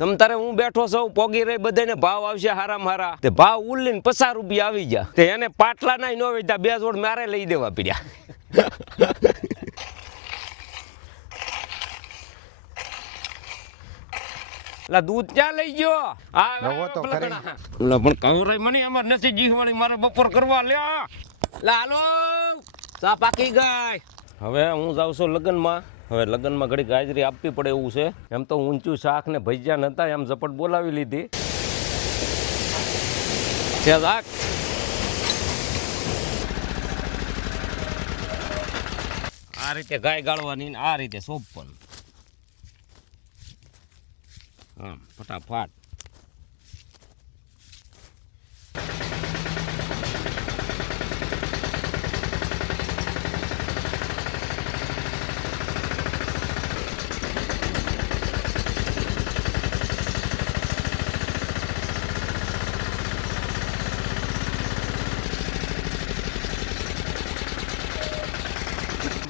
તમ તારે હું બેઠો સૌ પોગી રહી બધાને ભાવ આવશે હારામ હારા તે ભાવ ઉલ્લીને 50 રૂપિયા આવી ગયા તે એને પાટલા નાય ન વેચતા 2 જોડ મારે લઈ દેવા પડ્યા લા દૂધ ક્યાં લઈ ગયો નવો તો ખરી. લા પણ કવરાઈ મને અમાર નથી જીહવાળી મારે બપોર કરવા લ્યા લા હાલો ચા પાકી ગઈ હવે હું જાઉં છું લગ્નમાં હવે લગ્નમાં ઘડીક હાજરી આપવી પડે એવું છે એમ તો ઊંચું શાક ને ભજીયા નતા એમ ઝપટ બોલાવી લીધી છે શાક આ રીતે ગાય ગાળવાની આ રીતે સોંપવાનું હા ફટાફટ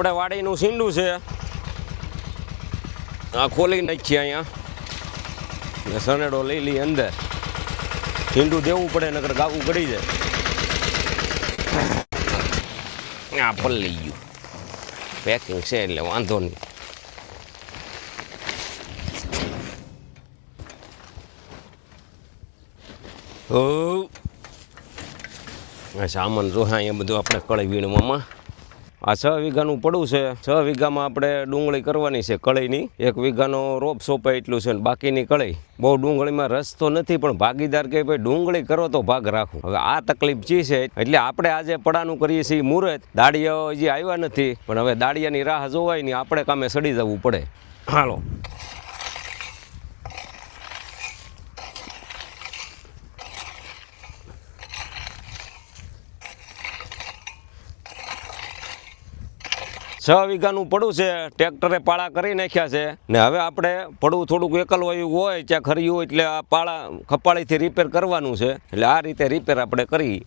આપણે વાડીનું સીંડું છે આ ખોલી નાખીએ અહીંયા સનેડો લઈ લઈએ અંદર સીંડું દેવું પડે નકર ગાવું ગળી જાય આ પલ્લી ગયું પેકિંગ છે એટલે વાંધો નહીં સામાન જો હા અહીંયા બધું આપણે કળી વીણવામાં આ 6 વીઘાનું પડું છે 6 વીઘામાં આપણે ડુંગળી કરવાની છે કળીની 1 વીઘાનો રોપ સોંપાય એટલું છે ને બાકીની કળી બહુ ડુંગળીમાં રસ તો નથી પણ ભાગીદાર કે ભાઈ ડુંગળી કરો તો ભાગ રાખું હવે આ તકલીફ જે છે એટલે આપણે આજે પડાનું કરીએ છીએ મુહૂર્ત દાળિયા હજી આવ્યા નથી પણ હવે દાળિયાની રાહ જોવાય નહીં આપણે કામે સડી જવું પડે હાલો છ વીઘાનું પડું છે ટ્રેક્ટરે પાળા કરી નાખ્યા છે ને હવે આપણે પડું થોડુંક એકલવાયું હોય ત્યાં ખર્યું હોય એટલે આ પાળા ખપાળીથી રિપેર કરવાનું છે એટલે આ રીતે રિપેર આપણે કરી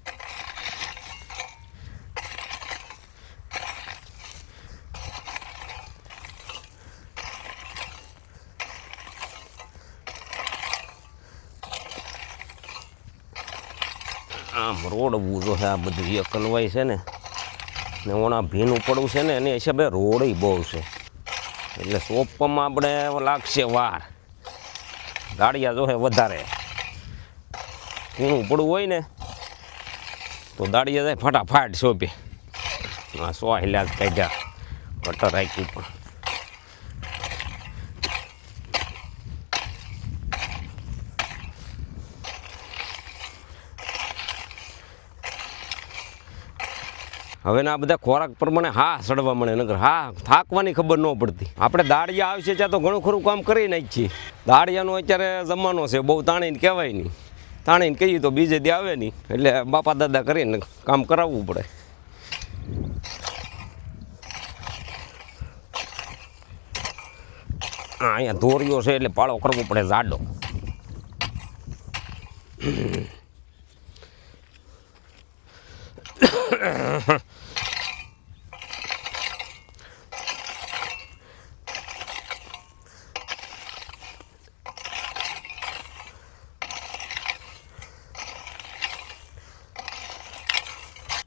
આમ રોડવું જો છે આ બધું એકલવાય છે ને ને ઓણા ભીનું પડવું છે ને એની હિસાબે રોડય બહુ છે એટલે સોંપવામાં આપણે લાગશે વાર દાળિયા જોહે વધારે ભીનું પડવું હોય ને તો દાળિયા જાય ફટાફટ સોંપી હા 100 હિલાજ કાઢ્યા બટર રાખી પણ હવે આ બધા ખોરાક પ્રમાણે હા સડવા મળે નગર હા થાકવાની ખબર ન પડતી આપણે દાળિયા આવશે ત્યાં તો ઘણું ખરું કામ કરી નાખીએ દાળિયાનો અત્યારે જમાનો છે બહુ તાણીને કહેવાય નહીં તાણીને કહીએ તો બીજે દી આવે નહીં એટલે બાપા દાદા કરીને કામ કરાવવું પડે હા અહીંયા ધોરીઓ છે એટલે પાળો કરવો પડે જાડો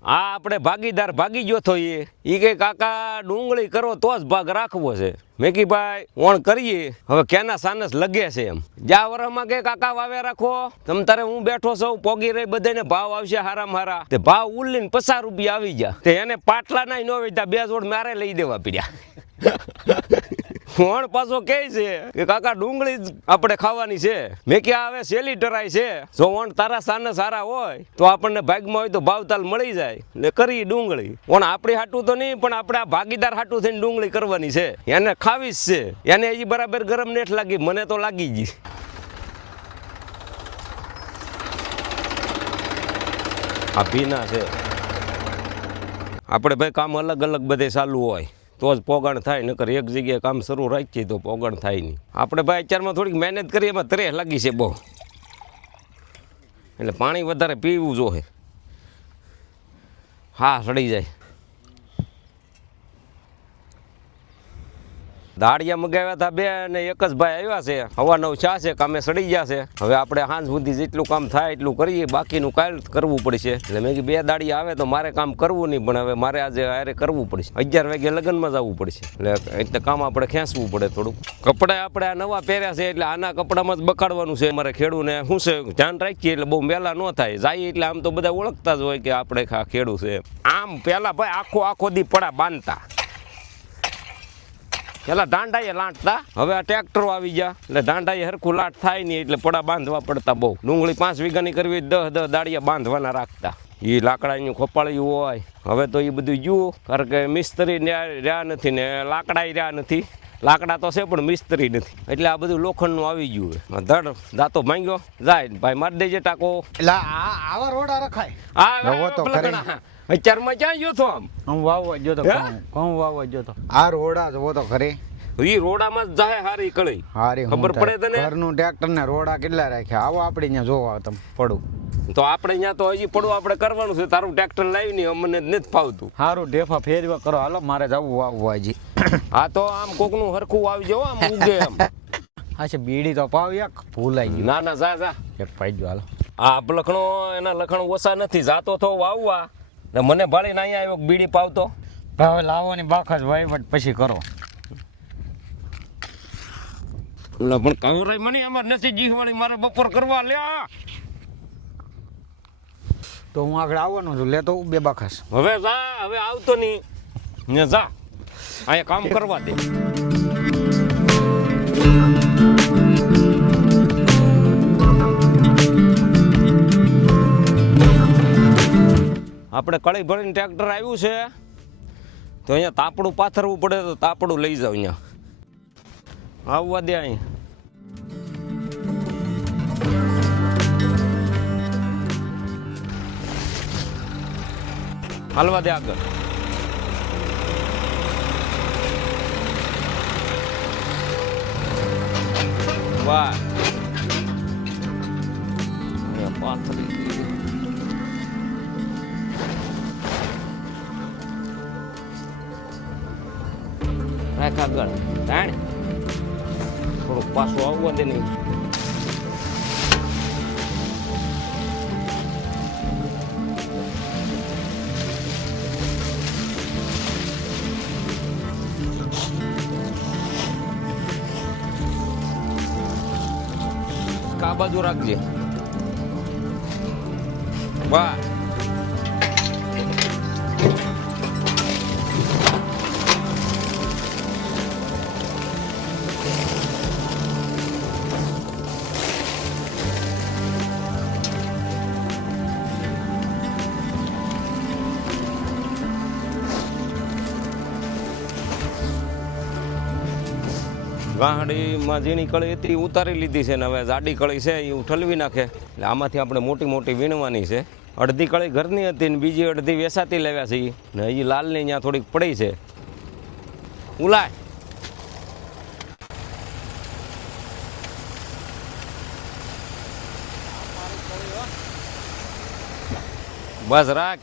આ આપણે ભાગીદાર ભાગી ગયો તો એ કે કાકા ડુંગળી કરો તો જ ભાગ રાખવો છે મેં કી ભાઈ ઓણ કરીએ હવે કેના સાનસ લગે છે એમ જ્યાં વરમાં કે કાકા વાવે રાખો તમ તારે હું બેઠો સૌ પોગી રહી બધાને ભાવ આવશે હારામ હારા તે ભાવ ઉલ્લીને 50 રૂપિયા આવી ગયા તે એને પાટલા નાય ન વેચતા 2 જોડ મારે લઈ દેવા પડ્યા કોણ પાછો કહે છે કે કાકા ડુંગળી જ આપણે ખાવાની છે મેં કે હવે સેલી ટરાય છે જો ઓણ તારા સાને સારા હોય તો આપણને ભાગમાં હોય તો ભાવતાલ મળી જાય ને કરી ડુંગળી ઓણ આપણી હાટું તો નહીં પણ આપણે આ ભાગીદાર હાટું થઈને ડુંગળી કરવાની છે એને ખાવી જ છે એને હજી બરાબર ગરમ નેઠ લાગી મને તો લાગી ગઈ આ ભીના છે આપણે ભાઈ કામ અલગ અલગ બધે ચાલુ હોય તો જ પોગણ થાય નકર એક જગ્યાએ કામ શરૂ રાખીએ તો પોગણ થાય નહીં આપણે ભાઈ અત્યારમાં થોડીક મહેનત કરીએ એમાં ત્રેહ લાગી છે બહુ એટલે પાણી વધારે પીવું જોઈએ હા સડી જાય દાળિયા મગાવ્યા હતા 2 અને એક જ ભાઈ આવ્યા છે. હવા 9 ચા છે, કામે સડી ગયા છે. હવે આપણે સાંજ સુધી જેટલું કામ થાય એટલું કરીએ, બાકીનું કાલ કરવું પડશે. એટલે મેં કીધું 2 દાળિયા આવે તો મારે કામ કરવું નહીં, પણ હવે મારે આજે આરે કરવું પડશે. 11 વાગે લગ્નમાં જવું પડશે, એટલે કામ આપણે ખેંચવું પડે થોડું. કપડા આપણે આ નવા પહેર્યા છે એટલે આના કપડામાં જ બકાડવાનું છે. અમારે ખેડૂને શું છે ધ્યાન રાખીએ એટલે બહુ મેલા ન થાય. જાય એટલે આમ તો બધા ઓળખતા જ હોય કે આપણે ખેડૂ છે. આમ પેલા ભાઈ આખો દી પડા બાંધતા, પેલા દાંડાએ લાંટતા. હવે આ ટ્રેક્ટરો આવી ગયા એટલે દાંડાએ હરખું લાટ થાય નહીં, એટલે પડા બાંધવા પડતા બહુ. ડુંગળી 5 વીઘાની કરવી 10 દાળિયા બાંધવાના રાખતા. એ લાકડાનું ખોપાળ્યું હોય. હવે તો એ બધું ગયું, કારણ કે મિસ્ત્રી રહ્યા નથી ને લાકડા રહ્યા નથી. લાકડા તો છે પણ મિસ્ત્રી નથી, એટલે આ બધું લોખંડનું આવી ગયું. ધડ દાંતો માંગ્યો જાય ભાઈ મારી દેજે ટાકો. એટલે આવા રોડા રખાય. અત્યારમાં ક્યાં ગયો તો? આમ હું વાવવા ગયો તો, ઘઉં વાવવા ગયો તો. આ રોડા જોવો તો ખરી. ઈ રોડામાં જ જાય હારી કળી. હારી ખબર પડે તને? ઘરનું ટ્રેક્ટર ને રોડા કેટલા રાખ્યા. આવો આપણે અહીંયા જોવા તમે પડું તો આપણે અહીંયા તો હજી પડવું આપણે કરવાનું છે. તારું ટ્રેક્ટર લાવી નહીં, અમને નથી ફાવતું. સારું ઢેફા ફેરવા કરો, હાલો મારે જવું વાવવા હજી. હા તો આમ કોકનું હરખું આવી જાવ, આમ ઉગે એમ. હા છે બીડી તો પાવ એક ભૂલાઈ ગયું. ના ના જા એક પાઈ ગયો હાલો. આ લખણો એના લખણ ઓછા નથી. જાતો તો વાવવા ને મને ભાળીને અહીંયા આવ્યો બીડી પાવતો. હવે લાવવાની બાખા જ વાઈવટ પછી કરો. પણ કવરાય મને અમાર નથી જીહવાળી, મારે બપોર કરવા લ્યા. તો હું આગળ આવવાનો છું, લેતો 2 બાખાસ. હવે જા, હવે આવતો નહીં ને જા, અહીંયા કામ કરવા દે. આપણે કળી ભરીને ટ્રેક્ટર આવ્યું છે તો અહીંયા તાપડું પાથરવું પડે, તો તાપડું લઈ જાવ. અહીંયા આવવા દે, અહીં હાલવા દે આગળ. વાહ પાથરી રાખ આગળ. તાણ થોડુંક પાછું આવવા દે નહીં. આ બાજુ રાખજે. વાહ ગાંહડીમાં ઝીણી કળી હતી એ ઉતારી લીધી છે ને હવે જાડી કળી છે એ ઠલવી નાખે. એટલે આમાંથી આપણે મોટી મોટી વીણવાની છે. અડધી કળી ઘરની હતી ને બીજી અડધી વેસાતી લેવ્યા છે ને હજી લાલની ત્યાં થોડીક પડી છે. ઉલાય બસ રાખ.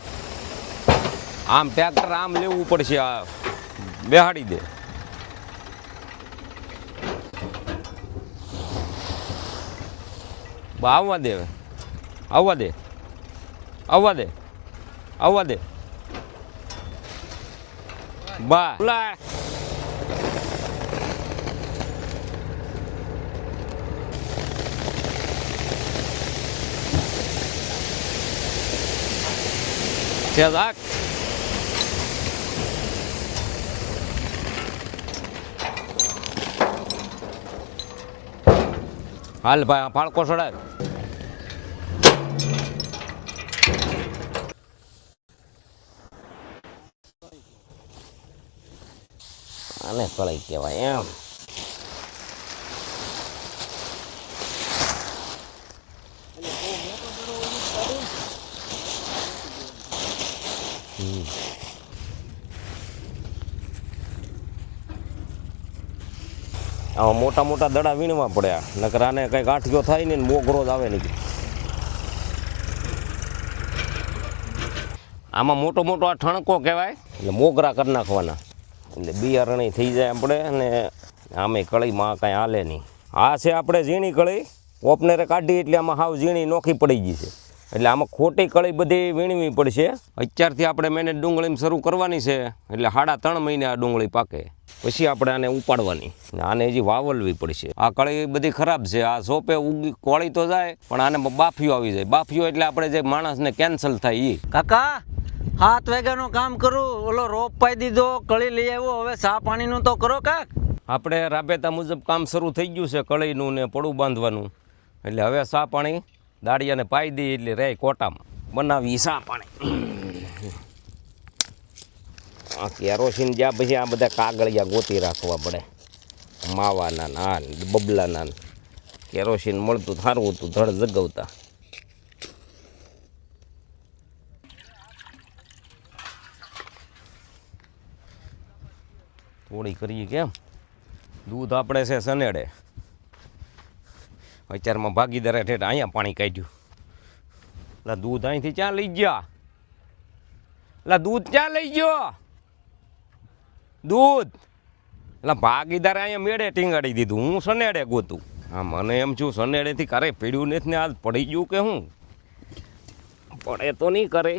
આમ ટ્રેક્ટર આમ લેવું પડશે, આ બેહાડી દે. આવવા દે, આવવા દે, આવવા દે, આવવા દે. બા છે રાખ. હાલ ભાઈ ફાળકો ચડાય. આને કળી કહેવાય એમ. આવા મોટા મોટા દડા વીણવા પડ્યા, નકર આને કંઈક આઠિયો થાય ને મોગરો જ આવે નહીં. આમાં મોટો મોટો આ ઠણકો કહેવાય, એટલે મોગરા કરી નાખવાના. એટલે બિયારણી થઈ જાય આપણે અને આમે કળીમાં કાંઈ હાલે નહીં. આ છે આપણે ઝીણી કળી, ઓપનેરે કાઢી એટલે આમાં હાવ ઝીણી નોખી પડી ગઈ છે, એટલે આમાં ખોટી કળી બધી વીણવી પડશે. અત્યારથી આપણે મહેનત ડુંગળીમાં શરૂ કરવાની છે, એટલે 3.5 મહિને આ ડુંગળી પાકે, પછી આપણે આને ઉપાડવાની, આને હજી વાવલવી પડશે. આ કળી બધી ખરાબ છે, આ સોપે ઉગી કોળી તો જાય પણ આને બાફીઓ આવી જાય. બાફીઓ એટલે આપણે જે માણસને કેન્સલ થાય એ. કાકા 7 વાગ્યાનું કામ કરું, ઓલો રોપ પાઈ દીધો, કળી લઈ આવ્યો, હવે ચા પાણીનું તો કરો કાક. આપણે રાબેતા મુજબ કામ શરૂ થઈ ગયું છે, કળીનું ને પડું બાંધવાનું, એટલે હવે સા પાણી દાળિયાને પાઈ દઈએ એટલે રહે કોટામાં બનાવી સા પાણી. આ કેરોસીન જ્યાં પછી આ બધા કાગળિયા ગોતી રાખવા પડે, માવાના નાન બબલાના. કેરોસીન મળતું સારું હતું, ધડ જગવતા. થોડી કરીએ કેમ, દૂધ આપણે છે સનેડે, અત્યારમાં ભાગીદારે ઠેઠ અહીંયા પાણી કાઢ્યું. એટલે દૂધ અહીંથી ક્યાં લઈ ગયા? એટલે દૂધ ક્યાં લઈ ગયો? દૂધ એટલે ભાગીદારે અહીંયા મેળે ટીંગાડી દીધું, હું સનેડે ગોતું. હા મને એમ છું સનેડેથી કરે પીડ્યું નથી ને, આજ પડી ગયું કે હું? પડે તો નહીં કરે.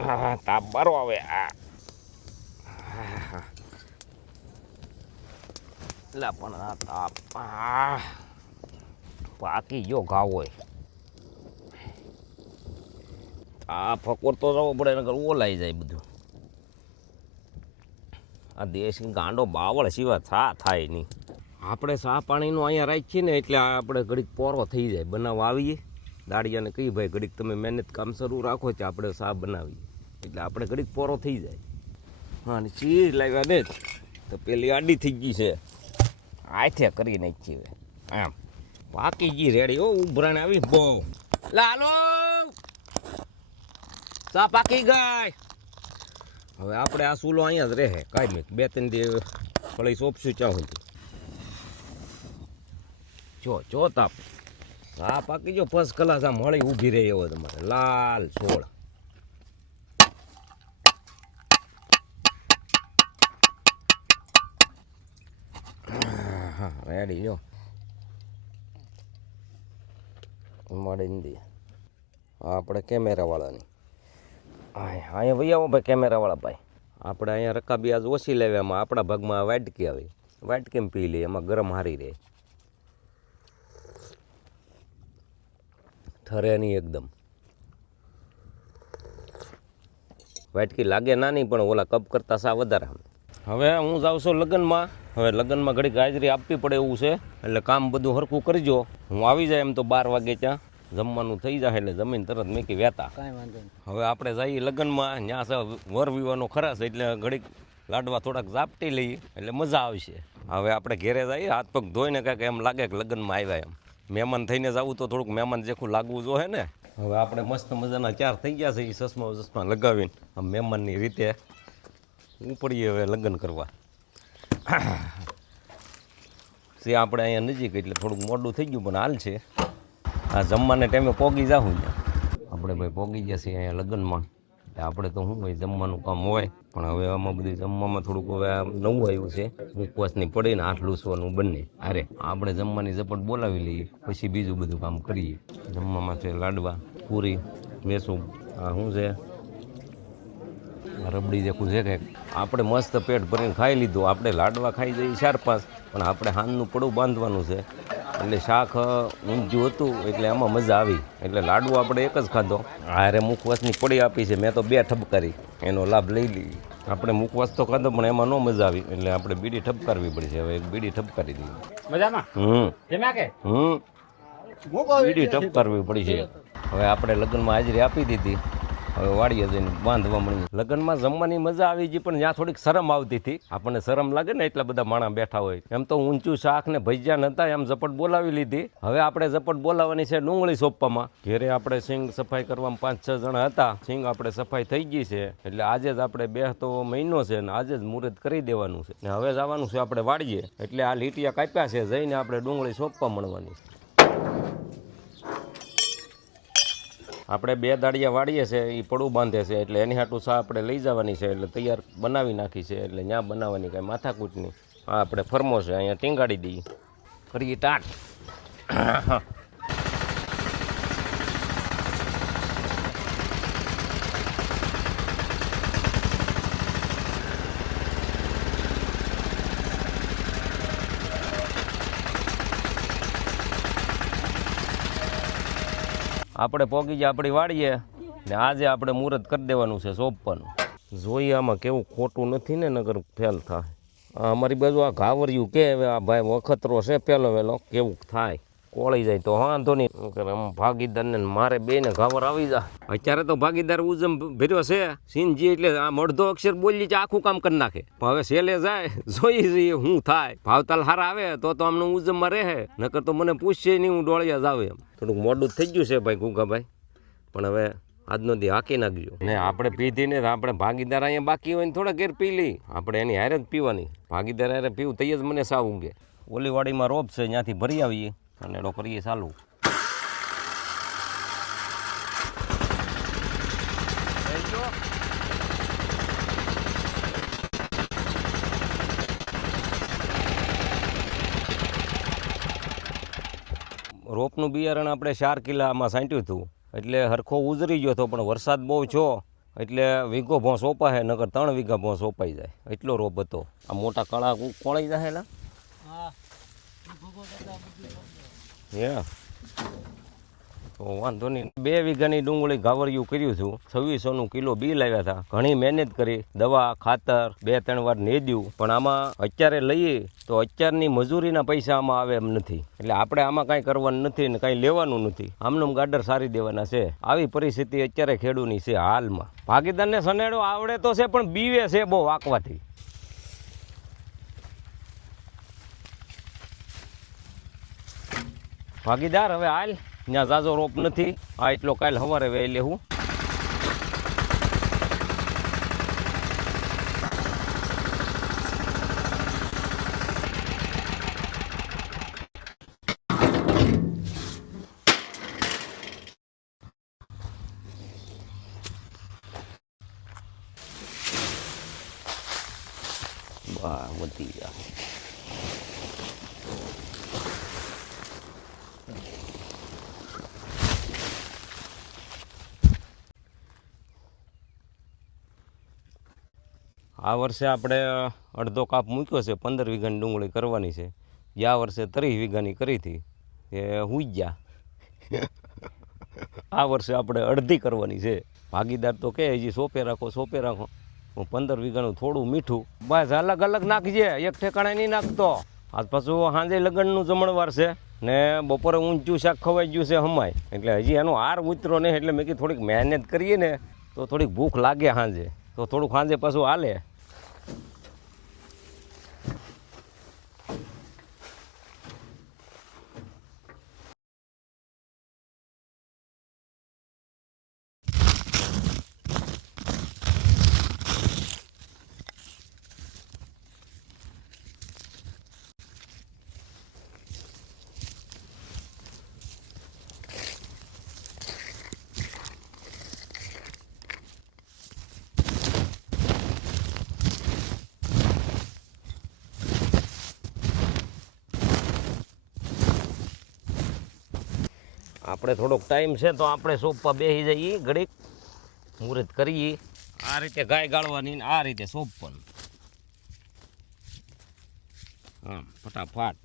હા તાપ બારો આવે. એટલે પણ આ તાપ પાકી ગયો ઘાવ હોય. આ ફકોર તો જવો પડે, નકર ઓલાઈ જાય બધું. આ દેશી ગાંડો બાવળ સિવાય છા થાય નહીં. આપણે ચા પાણીનું અહીંયા રાખીએ ને એટલે આપણે ઘડીક પોરો થઈ જાય. બનાવવા આવીએ દાળિયાને કહી ભાઈ ઘડીક તમે મહેનત કામ શરૂ રાખો છે, આપણે ચા બનાવીએ એટલે આપણે ઘડીક પોરો થઈ જાય. હા ને ચીજ લાવ્યા ને તો પેલી આડી થઈ ગઈ છે, હાથે કરી નાખી હવે. આમ પાકી ગઈ રેડી. ઓ ઉભરાણે આવી બહુ લાલો ચા પાકી ગઈ. હવે આપણે આ સૂલો અહીંયા જ રહે કાંઈ 2-3 દિવસ કળી સોંપશું ત્યાં સુધી. જો તાપ હા પાકી જો ફર્સ્ટ ક્લાસ. આમ મળી ઊભી રહે એવો તમારે લાલ છોડ. રેડી જો મળીને દે આપણે કેમેરાવાળાની. અહીંયા ભાઈ આવો ભાઈ કેમેરાવાળા ભાઈ. આપણે અહીંયા રકાબી આજ ઓછી લેવામાં, આપણા ભાગમાં વાટકી આવે, વાટકીમાં પી લઈએ, એમાં ગરમ હારી રહે, ઠરે નહીં એકદમ. વાટકી લાગે નાની પણ ઓલા કપ કરતાં સા વધારે. હવે હું જાઉં છું લગ્નમાં. હવે લગ્નમાં ઘડીક હાજરી આપવી પડે એવું છે, એટલે કામ બધું હરખું કરજો. હું આવી જાય એમ તો 12 વાગે ત્યાં જમવાનું થઈ જાય એટલે જમીન તરત મેકી વહેતા. કાંઈ વાંધો નહીં. હવે આપણે જઈએ લગ્નમાં, ત્યાં છે વર વિવાનો ખરાશ, એટલે ઘડીક લાડવા થોડાક ઝાપટી લઈએ એટલે મજા આવશે. હવે આપણે ઘેરે જઈએ, હાથ પગ ધોઈને કાંઈક એમ લાગે કે લગ્નમાં આવ્યા એમ. મહેમાન થઈને જવું તો થોડુંક મહેમાન જેખું લાગવું જોઈએ ને. હવે આપણે મસ્ત મજાના 4 થઈ ગયા છે, એ ચશ્મા લગાવીને આમ મહેમાનની રીતે ઉપડીએ હવે લગ્ન કરવા. છે આપણે અહીંયા નજીક એટલે થોડુંક મોડું થઈ ગયું પણ હાલ છે. આ જમવાને ટાઈમે પોગી જાઉં ને આપણે ભાઈ પોગી ગયા છીએ અહીંયા લગ્નમાં. એટલે આપણે તો શું હોય જમવાનું કામ હોય, પણ હવે આમાં બધું જમવામાં થોડુંક હવે નવું આવ્યું છે, ઉપવાસની પડીને હાથ લૂસવાનું બંને. અરે આપણે જમવાની ઝપટ બોલાવી લઈએ પછી બીજું બધું કામ કરીએ. જમવામાં છે લાડવા, પૂરી, મેસું, આ શું છે રબડી જેખું છે કંઈક. આપણે મસ્ત પેટ ભરીને ખાઈ લીધું. આપણે લાડવા ખાઈ જઈએ 4-5, પણ આપણે હાનનું પડું બાંધવાનું છે, એટલે શાક ઊંધિયું હતું એટલે એમાં મજા આવી. એટલે લાડવો આપણે એક જ ખાધો. હારે મુખવાસની પડી આપી છે, મેં તો 2 ઠપકારી, એનો લાભ લઈ લઈએ. આપણે મુખવાસ તો ખાધો પણ એમાં ન મજા આવી, એટલે આપણે બીડી ઠપકારવી પડી છે. હવે એક બીડી ઠપકારી દીધી. મજામાં બીડી ઠપકારવી પડી છે. હવે આપણે લગ્નમાં હાજરી આપી દીધી. હવે વાડીએ જઈને બાંધવા મળી. લગ્નમાં જમવાની મજા આવી ગઈ, પણ ત્યાં થોડીક શરમ આવતી હતી. આપણને શરમ લાગે ને એટલા બધા માણસ બેઠા હોય. એમ તો ઊંચું શાક ને ભજીયા નતા, એમ ઝપટ બોલાવી લીધી. હવે આપણે ઝપટ બોલાવવાની છે ડુંગળી સોંપવામાં. ઘેરે આપણે સિંગ સફાઈ કરવામાં 5-6 જણા હતા. સિંગ આપણે સફાઈ થઈ ગઈ છે, એટલે આજે જ આપણે 2 મહિનો છે ને આજે જ મુહૂર્ત કરી દેવાનું છે. ને હવે જવાનું છે આપણે વાડીએ, એટલે આ લીટિયા કાપ્યા છે, જઈને આપણે ડુંગળી સોંપવા મળવાની છે. આપણે 2 દાડિયા વાળીએ છે એ પડું બાંધે છે એટલે એની હાટું સા આપણે લઈ જવાની છે એટલે તૈયાર બનાવી નાખી છે એટલે ત્યાં બનાવવાની કાંઈ માથાકૂટ નહીં. આ આપણે ફરમો છે અહીંયા ટીંગાડી દઈએ કરીએ ટાટ. આપણે પોગી જાય આપણી વાડીએ ને આજે આપણે મુહૂર્ત કરી દેવાનું છે સોંપવાનું. જોઈએ આમાં કેવું ખોટું નથી ને નગર ફેલ થાય. અમારી બાજુ આ ઘાવરિયું કે હવે આ ભાઈ વખતરો છે પહેલો વહેલો કેવું થાય કોળી જાય તો વાંધો નહીં. આમ ભાગીદારને મારે બેને ઘાવર આવી જાય. અત્યારે તો ભાગીદાર ઉજમ ભર્યો છે સિંહજી એટલે આમ અડધો અક્ષર બોલી છે આખું કામ કરી નાખે. પણ હવે સેલે જાય જોઈ જઈએ શું થાય. ભાવતાલ હારા આવે તો આમનું ઉજમમાં રહે નકર તો મને પૂછશે નહીં હું ડોળિયા જ આવે. એમ થોડુંક મોડું થઈ ગયું છે ભાઈ ગુગાભાઈ પણ હવે આજનો દી હાકી નાખજો ને આપણે પીધી ને આપણે ભાગીદાર અહીંયા બાકી હોય ને થોડા ઘેર પી લઈ આપણે એની હારે જ પીવાની. ભાગીદાર હારે પીવું તૈયાર જ મને સાવ ઉગે. ઓલી વાડીમાં રોપ છે ત્યાંથી ભરી આવીએ અને એનો કરીએ ચાલુ. રોપનું બિયારણ આપણે 4 કિલામાં છાંટ્યું હતું એટલે હરખો ઉજરી ગયો હતો પણ વરસાદ બહુ છો એટલે વીઘો ભોં સોપાય નકર 3 વીઘા ભોં સોપાઈ જાય એટલો રોપ હતો. આ મોટા કળા કોળી જાય એલા હે તો વાંધો નહીં. 2 વીઘાની ડુંગળી ઘાવરિયું કર્યું હતું 2600નું કિલો બી લાવ્યા હતા. ઘણી મહેનત કરી દવા ખાતર 2-3 વાર નેદ્યું પણ આમાં અત્યારે લઈએ તો અત્યારની મજૂરીના પૈસા આમાં આવે એમ નથી. એટલે આપણે આમાં કાંઈ કરવાનું નથી ને કાંઈ લેવાનું નથી. આમનું ગાડર સારી દેવાના છે. આવી પરિસ્થિતિ અત્યારે ખેડૂની છે હાલમાં. ભાગીદારને સનેડો આવડે તો છે પણ બીવે છે બહુ વાંકવાથી. ભાગીદાર હવે હાલ ત્યાં ઝાઝો રોપ નથી આ એટલો કાલ સવારે વહી લેવું. વાહ વધી ગયા. આ વર્ષે આપણે અડધો કાપ મૂક્યો છે 15 વીઘાની ડુંગળી કરવાની છે. ગયા વર્ષે 30 વીઘાની કરી હતી એ હુઈ ગયા. આ વર્ષે આપણે અડધી કરવાની છે. ભાગીદાર તો કે હજી સોંપે રાખો 15 વીઘાનું થોડું મીઠું બસ અલગ અલગ નાખજે એક ઠેકાણે નહીં નાખતો. આજ પાછું સાંજે લગ્નનું જમણવાર છે ને બપોરે ઊંચું શાક ખવાઈ ગયું છે હમાય એટલે હજી એનો હાર ઉતરો નહીં એટલે મેં કીધું થોડીક મહેનત કરીએ ને તો થોડીક ભૂખ લાગે સાંજે તો થોડુંક સાંજે પાછું હાલે. આપણે થોડોક ટાઈમ છે તો આપણે સોંપવા બેસી જઈએ ઘડીક મુહૂર્ત કરીએ. આ રીતે ગાય ગાળવાની આ રીતે સોંપવાનું. હા ફટાફટ.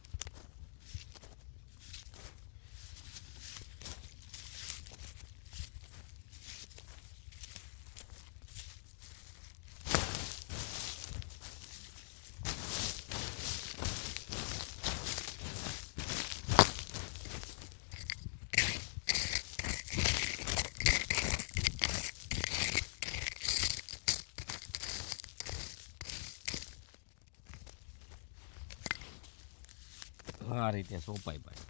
આ રીતે સોંપાય ભાઈ.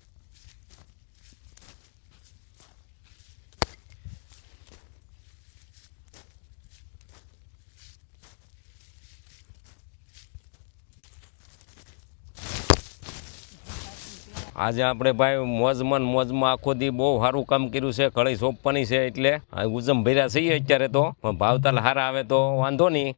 આજે આપણે ભાઈ મોજમાં આખો દી બહુ સારું કામ કર્યું છે. કળી સોંપવાની છે એટલે આ ઉજમ ભર્યા છીએ અત્યારે તો, પણ ભાવતાલ હારા આવે તો વાંધો નહીં,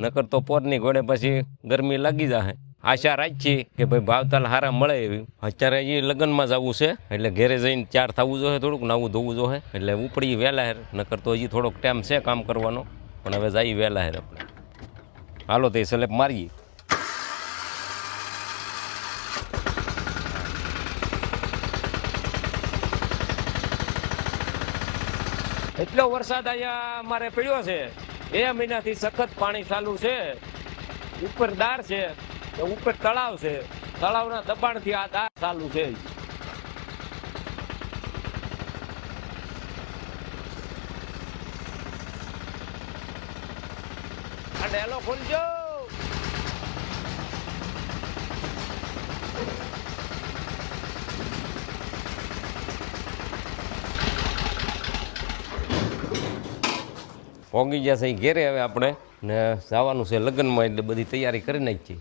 નકર તો પોરની ઘોડે પછી ગરમી લાગી જાય. આશા રાખીએ કે ભાઈ ભાવતાલ હારા મળે એવી. અત્યારે એ લગ્નમાં જવું છે એટલે ઘેરે જઈને ચાર થવું જોઈએ, થોડુંક નાવું ધોવું જોઈએ, એટલે ઉપડી વહેલા હેર, નકર તો હજી થોડોક ટાઈમ છે કામ કરવાનો, પણ હવે જઈએ વહેલા હેર આપણે. હાલો તે સ્લેબ મારીએ. એટલો વરસાદ અહીંયા અમારે પડ્યો છે, 2 મહિનાથી સખત પાણી ચાલુ છે. ઉપર દાર છે, ઉપર તળાવ છે, તળાવના દબાણથી આ દાર ચાલુ છે. આ ડેલો ખોલજો. પોગી ગયા છે ઘેરે. હવે આપણે ને જવાનું છે લગ્નમાં, એટલે બધી તૈયારી કરી નાખી.